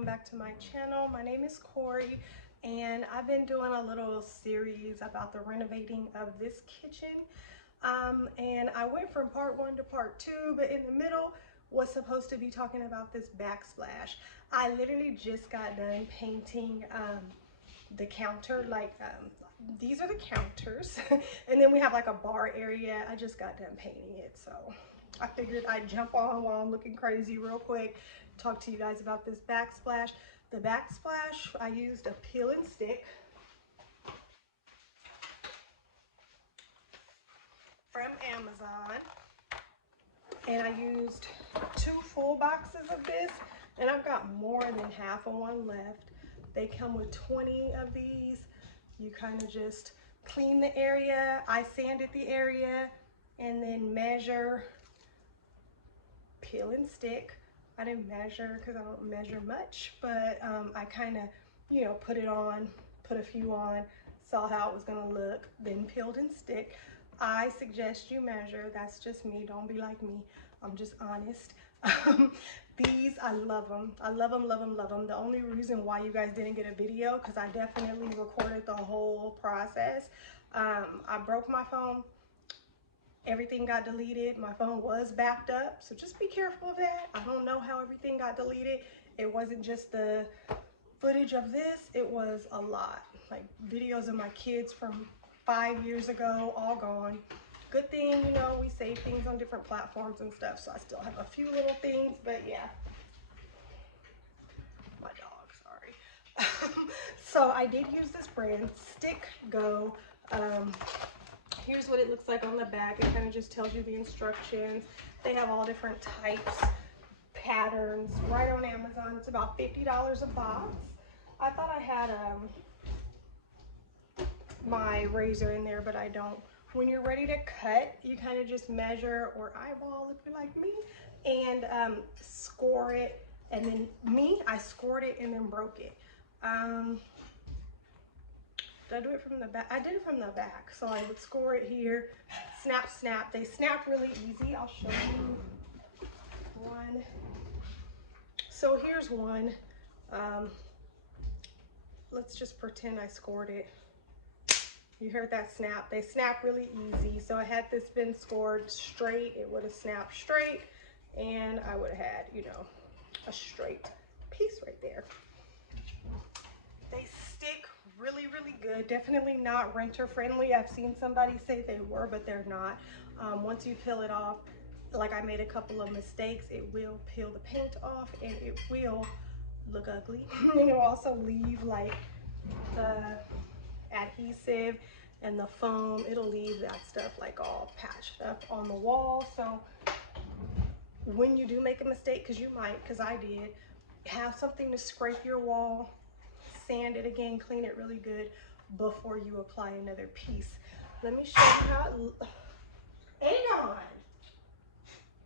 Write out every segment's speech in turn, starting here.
welcome back to my channel. My name is Corey and I've been doing a little series about the renovating of this kitchen. And I went from part 1 to part 2, but in the middle was supposed to be talking about this backsplash. I literally just got done painting the counter, these are the counters and then we have like a bar area. I just got done painting it, so I figured I'd jump on while I'm looking crazy real quick, talk to you guys about this backsplash. The backsplash, I used a peel and stick from Amazon, and I used 2 full boxes of this, and I've got more than half of one left. They come with 20 of these. You kind of just clean the area. I sanded the area and then measure, peel and stick. I didn't measure because I don't measure much, but I kind of, you know, put it on, put a few on, saw how it was gonna look, then peeled and stick. I suggest you measure. That's just me. Don't be like me. I'm just honest. These, I love them. I love them, love them, love them. The only reason why you guys didn't get a video, because I definitely recorded the whole process. I broke my phone. Everything got deleted. My phone was backed up, so just be careful of that. I don't know how everything got deleted. It wasn't just the footage of this, it was a lot. Like videos of my kids from 5 years ago, all gone. Good thing, you know, we save things on different platforms and stuff, so I still have a few little things, but yeah. My dog, sorry. So I did use this brand, Stick Go. Here's what it looks like on the back. It kind of just tells you the instructions. They have all different types, patterns, right on Amazon. It's about $50 a box. I thought I had my razor in there, but I don't. When you're ready to cut, you kind of just measure or eyeball, if you're like me, and score it. And then I scored it and then broke it. Did I do it from the back? I did it from the back. So I would score it here, snap, snap. They snap really easy. I'll show you one. So here's one. Let's just pretend I scored it. You heard that snap. They snap really easy. So had this been scored straight, it would have snapped straight, and I would have had, you know, a straight piece right there. They stick really, really good. Definitely not renter friendly. I've seen somebody say they were, but they're not. Once you peel it off, like I made a couple of mistakes, it will peel the paint off and it will look ugly. And it'll also leave like the adhesive and the foam, it'll leave that stuff like all patched up on the wall. So when you do make a mistake, because you might, because I did, have something to scrape your wall, sand it again, clean it really good before you apply another piece. Let me show you how it looks.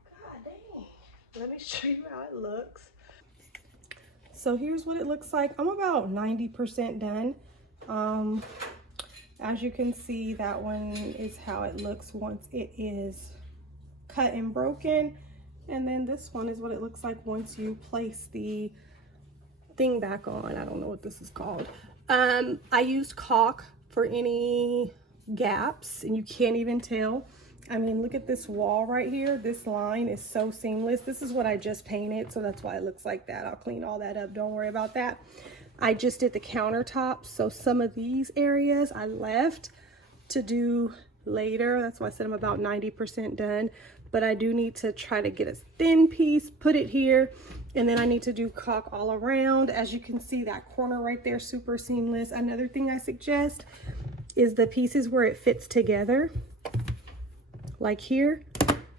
God dang. Let me show you how it looks. So here's what it looks like. I'm about 90% done. As you can see, that one is how it looks once it is cut and broken. And then this one is what it looks like once you place the thing back on. I don't know what this is called. I used caulk for any gaps, and you can't even tell. I mean, look at this wall right here. This line is so seamless. This is what I just painted, so that's why it looks like that. I'll clean all that up. Don't worry about that. I just did the countertops, so some of these areas I left to do later. That's why I said I'm about 90% done. But I do need to try to get a thin piece, put it here, and then I need to do caulk all around. As you can see, that corner right there, super seamless. Another thing I suggest is the pieces where it fits together, like here,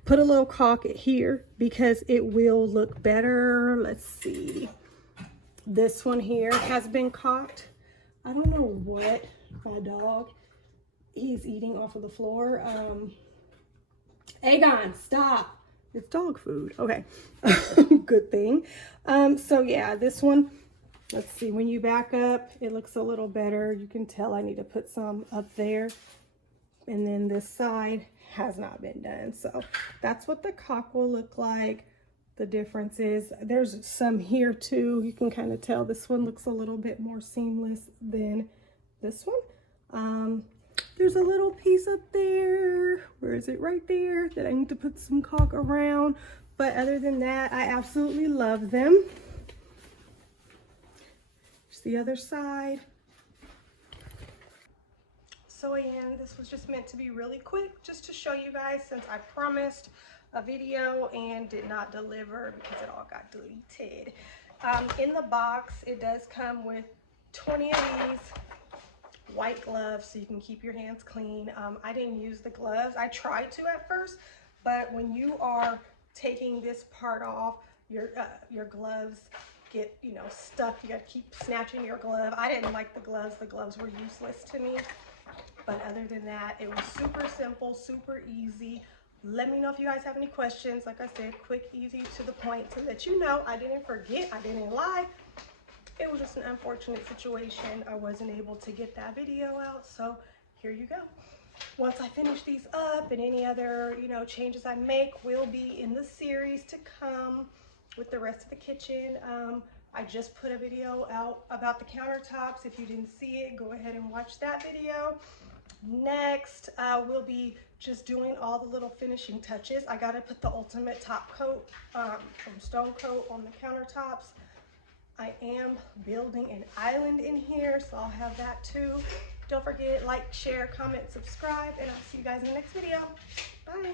put a little caulk here because it will look better. Let's see. This one here has been caulked. I don't know what my dog, he's eating off of the floor. Aegon, stop. It's dog food. Okay. Good thing. So yeah, this one, let's see, when you back up, it looks a little better. You can tell I need to put some up there. And then this side has not been done. So that's what the caulk will look like the difference is. There's some here too. You can kind of tell this one looks a little bit more seamless than this one. There's a little piece up there. Where is it? Right there, that I need to put some caulk around. But other than that, I absolutely love them. Here's the other side. So again, this was just meant to be really quick, just to show you guys, since I promised a video and did not deliver because it all got deleted. In the box, it does come with 20 of these white gloves so you can keep your hands clean. I didn't use the gloves. I tried to at first, but when you are taking this part off, your gloves get, you know, stuck. You got to keep snatching your glove. I didn't like the gloves. The gloves were useless to me. But other than that, it was super simple, super easy. Let me know if you guys have any questions. Like I said, quick, easy, to the point, to let you know I didn't forget, I didn't lie. It was just an unfortunate situation. I wasn't able to get that video out, so here you go. Once I finish these up, and any other, you know, changes I make will be in the series to come with the rest of the kitchen. I just put a video out about the countertops. If you didn't see it, go ahead and watch that video. Next, we'll be just doing all the little finishing touches. I gotta put the ultimate top coat from Stone Coat on the countertops. I am building an island in here, so I'll have that too. Don't forget, like, share, comment, subscribe, and I'll see you guys in the next video. Bye.